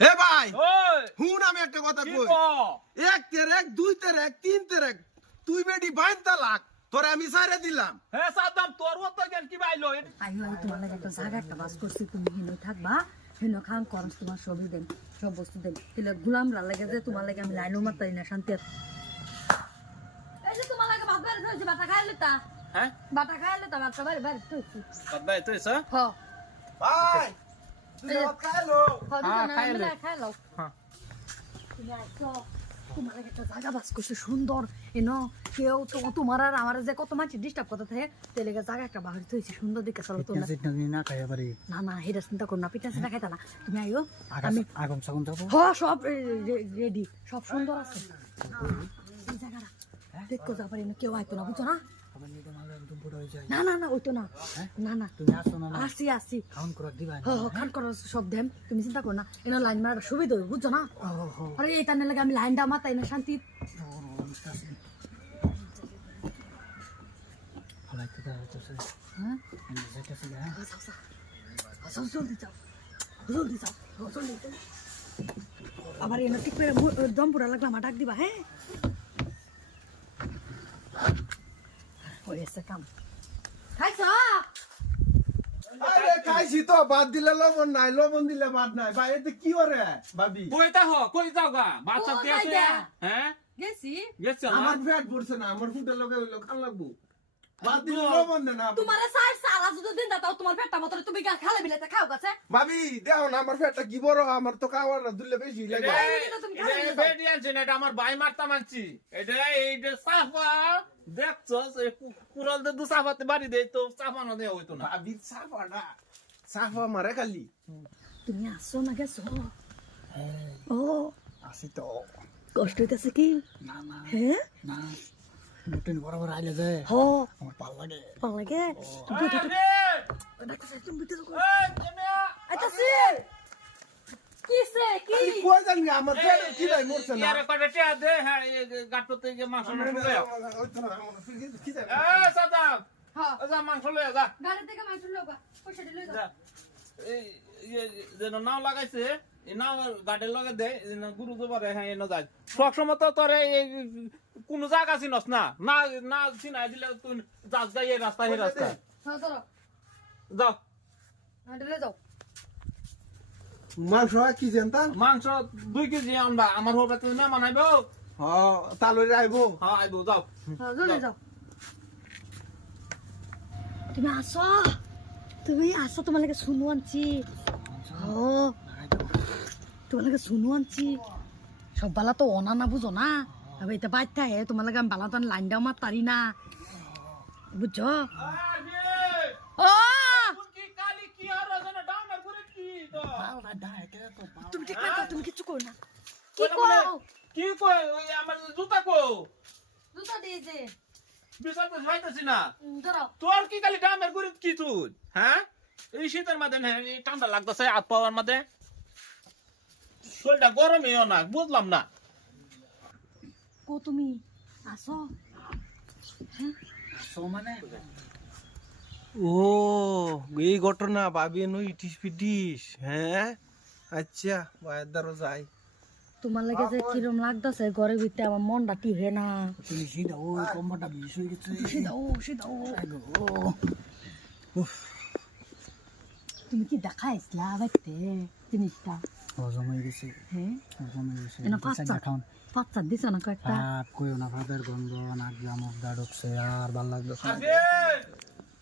হে ভাই হুন আমি একটা কথা কই এক তের এক দুই তের এক তিন তের এক তুই বেটি বাইন তালাক তোরে আমি সারে দিলাম হে সাদ্দাম তোর মতো জ্ঞান কি বাইলো আইও আইও তোমার লাগে একটা জায়গা একটা বাস করছি তুমি হেনে থাকবা হেন খান করস তোমার সবই দেন সব বস্তু দেন তাহলে গুলামরা লাগে যে তোমার লাগে আমি লাইনও মারতাই না শান্তি আছে এই যে তোমার লাগে ভাত বাইরে বাটা খাইলে তা হ্যাঁ বাটা খাইলে তা বাটা বাইরে বাইরে তুই হ ভাই তুই হ দিতা তোমার একটা জায়গা বাস করছে সুন্দর এনো কেউ তো তোমার আর আমার যে কত মানুষ ডিস্টার্ব করতে থাকে তেলে জায়গা একটা বাহির সুন্দর দিকে চলো তোমরা। না না না হেরা চিন্তা করো না পিঠা খাইতা না। তুমি আইও আগাম আমি আগাম যাব? সব রেডি সব সুন্দর আছে। এই জায়গাটা। দেখো যা পারি না কেউ আইতো না বুঝছ না না না না ওইতো না না না তুমি আসো আসি খান করো সব দেম চিন্তা করো না এনে লাইন মারা সুবিধা হবে বুঝছ না? ও হো আরে এই তার লাগে আমি লাইনটা না শান্তি। আবার এনে ঠিক করে দম পুরা আমার ডাক দিবা হ্যাঁ? হয়েছে কাম। খাইছ? আরে খাইছি তো বাদ দিলে লবণ নাই লবণ দিলে বাদ নাই। ভাই এতে কি করে ভাবি? কই হ কই যাও গা বাচ্চা ও, দিয়ে যাই গা। হ্যাঁ? গেছি। গেছে আমার পেট পড়ছে না আমার ফুটে লগে হইল খান লাগবো। বাদ দিলে লবণ দে না। তোমার সার সারা যদি দিন দাও তোমার পেটটা মতো তুমি গা খালে বিলাতে খাও গাছে ভাবি দেখো না আমার পেটটা কি বড় আমার তো খাওয়ার না দুলে বেশি লাগে। এটা আমার ভাই মারতা মানছি এটা এইটা সাফা দেখছস কুড়াল দিয়ে দু সাফাতে বাড়ি দেই তো সাফানো দেওয়া হইতো না। ভাবির সাফাটা সাফা মারে খালি। তুমি আসো না গেছো? ও। আসি তো। কষ্ট হইতেছে কি? না না। হ্যাঁ? না। নতুন বড় বড় আইলে যে হ। আমার ভালো লাগে। ভালো লাগে? তুমি তুমি বিতে তো আইতাছি! কিসে কি? কই জানি আমার পেট কি নাই মরছে না। ইয়ারে কয়টা টিয়া দে হ্যাঁ গাটো থেকে মাংস লয়ে এ সাদাম। হ্যাঁ যা মাংস লয়ে যা। গাড়ি থেকে মাইটুল লগা পয়সা দিলে যা। এই ইয়ে যেন নাও লাগাইছে এই নাও গাড়ির লগে দে এই না হ্যাঁ তো এই এই কোনো জায়গা চিনস না। না না চিনাই দিলে তুই যাস যাই রাস্তা এই রাস্তা হ্যাঁ যাও। যাও। মাংস কি জানতা মাংস দুই কেজি আমার হোক তুমি না মানাইব? হ তালরে আইবো আইব যাও যাও তুমি আসো তুমি আসো তোমার লাগে আনছি। লাগে আনছি। সব বালা তো অনা না বুঝো না? তবে এটা বাচ্চা হে তোমার লাগে আমি বালা তো লাইন দাও মার তারি না। বুঝছ ও কি কালি কি আর রাজনা ডাউন করে কি তো তুমি ঠিক না তুমি কিছু করো না। কি বলে বলে, করো? কি কই ওই আমার জুতা কো দুটো দিয়েছে বিশাল তো যাইতেছি না। ধরো। তোর কি খালি ডামের করে কি তুই? হ্যাঁ? এই শীতের মাঝে ঠান্ডা লাগতেছে হাত পাওয়ার মাঝে শরীরটা গরমইও না বুঝলাম না। কো তুমি আসো। সো মানে? ও এই ঘটনা ভাবি নো ইটিস পিটিস হ্যাঁ? আচ্ছা বাইর দ্বারো যাই। তোমার লাগে যে কিরম লাগতেছে ঘরের ভিতরে আমার মনটা টিভে না। তুমি সিধা ও কম্বরটা বিষ হয়ে গেছে। সেদাও সেদাও আগো তুমি কি দেখাইছিলা বাইতে জিনিসটা? হজম হয়ে গেছে। হ্যাঁ? হজম হয়ে গেছে। এনে পাঁচটা খাওন পাঁচটা দিছ না কয়েকটা? ভাত কইও না ভাতের গন্ধ নাক দিয়ে মুখ দা ঢুকছে আর ভালো লাগল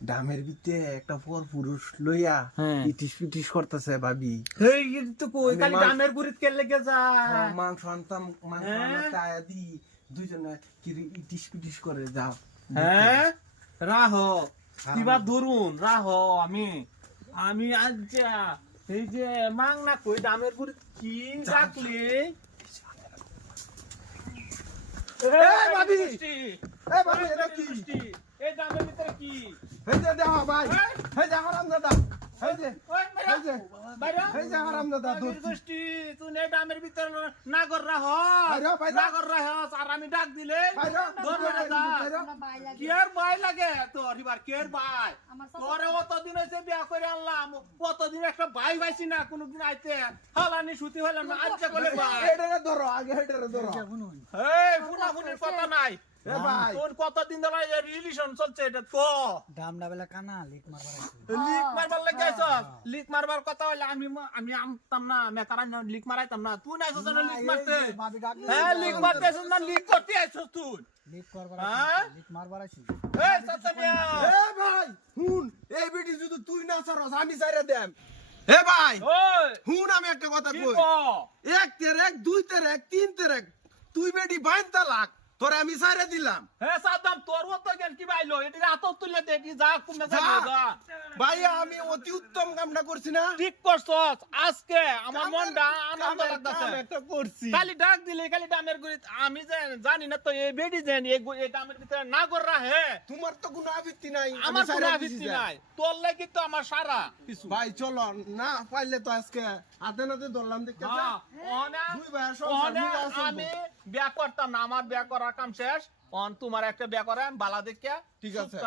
ডামের ভিতরে একটা পর পুরুষ লইয়া হ্যাঁ। ইটিস পিটিস করতেছে ভাবি। এই তো কই? খালি ডামের গুরিত কে লেগে যা মাংস আনতাম মাংস হ্যাঁ? আনতে আয়া দি দুইজনে কি ইটিস পিটিস করে যাও। হ্যাঁ? রাহ কিবা ধরুন রাহ আমি আমি আজ যা এই যে মাং না কই? দামের গুড়ি কি রাখলি ভাবি! এ ভাই এটা কি? এই দামের ভিতরে কি? এই যে দেখো ভাই এই? এই যে হারামজাদা এই যে এই যে এই যে হারামজাদা বাগির ধরছি। গোষ্ঠী, তুই নে দামের ভিতরে রাহ আর আমি ডাক দিলে। কি আর ভয় লাগে? তোর এবার কি আর ভাই আমার অতদিন হয়েছে বিয়া করে আনলাম। কতদিন একটা ভাই পাইছি না কোনোদিন আইতে। হালানি সুতি হইলাম না আজকে বলে ভাই এটারে ধরো আগে এটারে ধরো। এই ফুনাফুনির কথা নাই। কতদিন ধরে রিলেশন চলছে এটা তো? দামটা বেলা কানা লিক মারবার লিক মারবার লাগে লিক মারবার কথা হইলে আমি আমি আমতাম না মেকার লিক মারাইতাম না। তুই না আইছস না লিক মারতে? হ্যাঁ লিক মারতে। আইছস না লিক করতে আইছস তুই? লিক করবার হ্যাঁ? লিক মারবার আইছে এই সাতমিয়া এ ভাই হুন এই বেটি যদি তুই না সারস আমি সাইরা দেম। এ ভাই হুন আমি একটা কথা কই। এক তের এক দুই তের এক তিন তের এক তুই বেটি বাইন তালাক তোরে আমি সাইরা দিলাম। হে সাদাম তোর তো জ্ঞান কি বাইলো এটি হাত তুলে দে এটি যা কুমে যা যা। যা। ভাই আমি অতি উত্তম কামটা করছি না। ঠিক করছস আজকে আমার মনটা আনন্দ লাগতাছে। একটা করছি। খালি ডাক দিলে খালি ডামের গুড়ি। আমি যে জানি না তো এই বেডি যেন এই এই ডামের ভিতরে না করা হে। তোমার তো কোনো আবৃত্তি নাই আমার কোনো আবৃত্তি নাই। তোর লাগি তো আমার সারা কিছু। ভাই চলো না পাইলে তো আজকে হাতে নাতে ধরলাম দেখতে হ্যাঁ, দুই ভাইয়ের সংসার ওহনে মিলে চলবো। আমি বিয়া করতাম না আমার বিয়া করার কাম শেষ। অন তোমার একটা বিয়া করে আমি বালা দেখে ঠিক আছে।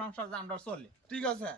সংসার আমরা চলি। ঠিক আছে।